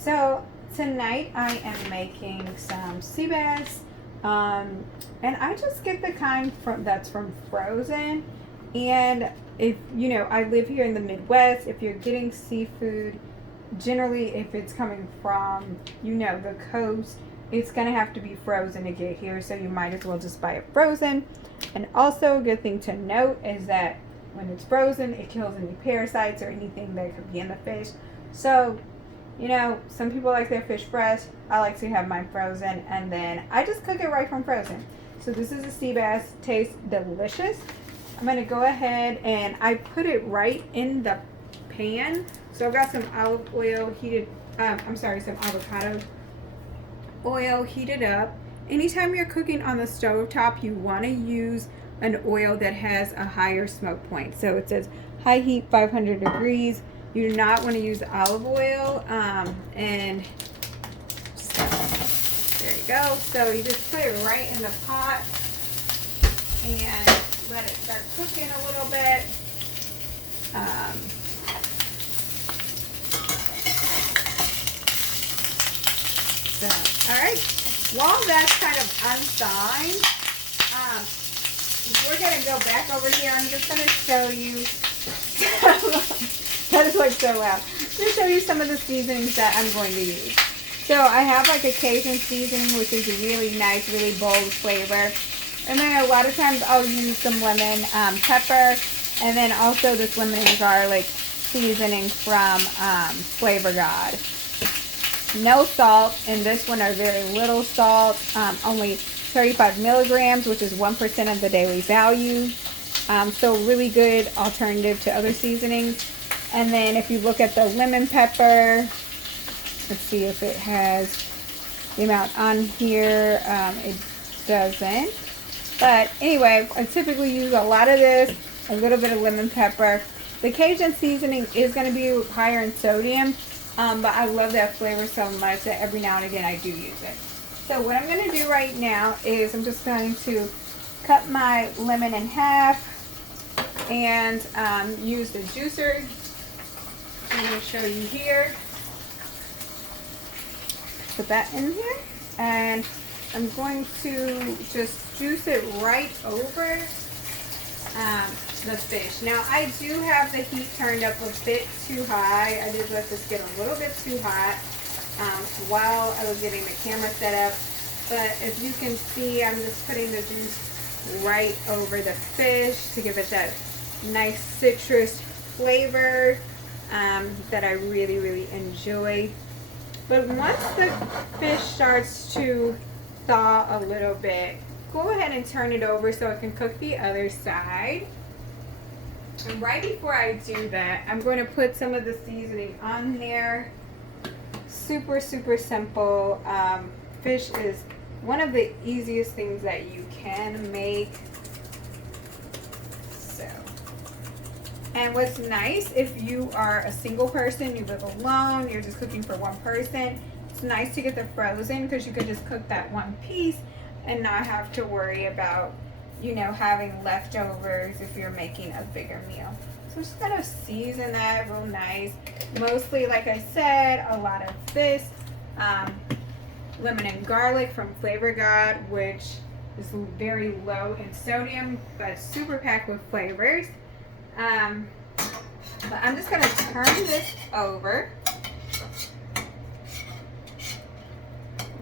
So tonight I am making some sea bass, and I just get the kind that's from frozen. And if you know, I live here in the Midwest. If you're getting seafood, generally if it's coming from the coast, it's gonna have to be frozen to get here. So you might as well just buy it frozen. And also, a good thing to note is that when it's frozen, it kills any parasites or anything that could be in the fish. So some people like their fish fresh. I like to have mine frozen, and then I just cook it right from frozen. So this is a sea bass. Tastes delicious. I'm gonna go ahead and I put it right in the pan. So I've got some olive oil heated. Some avocado oil heated up. Anytime you're cooking on the stove top, you want to use an oil that has a higher smoke point. So it says high heat 500 degrees. You do not want to use olive oil. And so, there you go. So you just put it right in the pot and let it start cooking a little bit. All right. While that's kind of unsigned, we're going to go back over here. I'm just going to show you. That is like so loud. I'm going to show you some of the seasonings that I'm going to use. So I have like a Cajun seasoning, which is a really nice, really bold flavor. And then a lot of times I'll use some lemon pepper. And then also this lemon and garlic seasoning from Flavor God. No salt in this one, or very little salt, only 35 milligrams, which is 1% of the daily value. So really good alternative to other seasonings. And then if you look at the lemon pepper, let's see if it has the amount on here. It doesn't. But anyway, I typically use a lot of this, a little bit of lemon pepper. The Cajun seasoning is going to be higher in sodium. But I love that flavor so much that every now and again I do use it. So what I'm going to do right now is I'm just going to cut my lemon in half and use the juicer. I'm going to show you here. Put that in here. And I'm going to just juice it right over the fish. Now I do have the heat turned up a bit too high. I did let this get a little bit too hot while I was getting the camera set up. But as you can see, I'm just putting the juice right over the fish to give it that nice citrus flavor that I really, really enjoy. But once the fish starts to thaw a little bit, go ahead and turn it over so it can cook the other side. And right before I do that, I'm going to put some of the seasoning on there. Super, super simple. Fish is one of the easiest things that you can make. So, and what's nice, if you are a single person, you live alone, you're just cooking for one person, it's nice to get the frozen because you could just cook that one piece and not have to worry about having leftovers if you're making a bigger meal. So I'm just gonna season that real nice. Mostly, like I said, a lot of this lemon and garlic from Flavor God, which is very low in sodium but super packed with flavors. But I'm just gonna turn this over.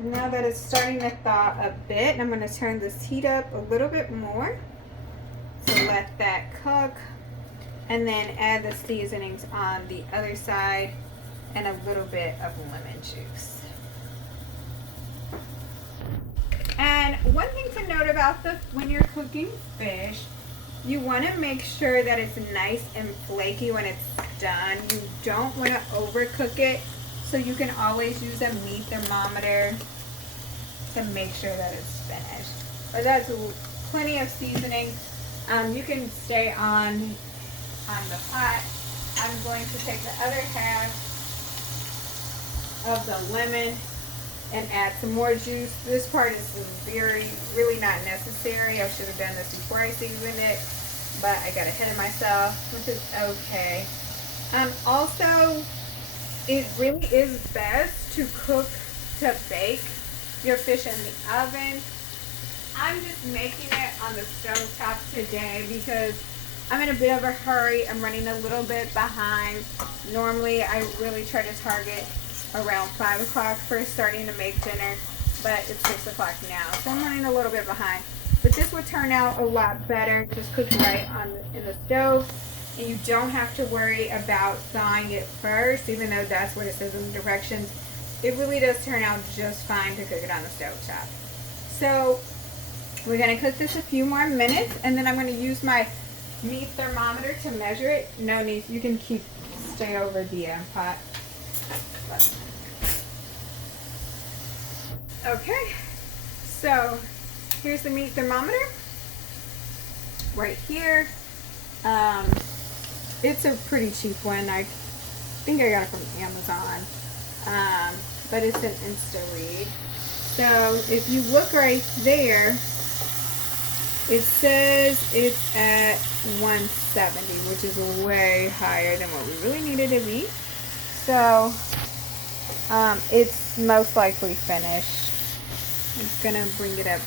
Now that it's starting to thaw a bit, I'm going to turn this heat up a little bit more. So let that cook. And then add the seasonings on the other side and a little bit of lemon juice. And one thing to note about when you're cooking fish, you want to make sure that it's nice and flaky when it's done. You don't want to overcook it. So you can always use a meat thermometer to make sure that it's finished. But that's plenty of seasoning. You can stay on the pot. I'm going to take the other half of the lemon and add some more juice. This part is really not necessary. I should have done this before I seasoned it, but I got ahead of myself, which is okay. Also, it really is best to bake your fish in the oven. I'm just making it on the stove top today because I'm in a bit of a hurry. I'm running a little bit behind. Normally, I really try to target around 5 o'clock for starting to make dinner, but it's 6 o'clock now, so I'm running a little bit behind. But this would turn out a lot better, just cooked right in the stove, and you don't have to worry about thawing it first, even though that's what it says in the directions. It really does turn out just fine to cook it on the stove top. So we're going to cook this a few more minutes, and then I'm going to use my meat thermometer to measure it. No need, you can stay over the pot. Okay, so here's the meat thermometer right here. It's a pretty cheap one. I think I got it from Amazon, but it's an InstaRead. So if you look right there, it says it's at 170, which is way higher than what we really needed to be. So it's most likely finished. I'm just gonna bring it up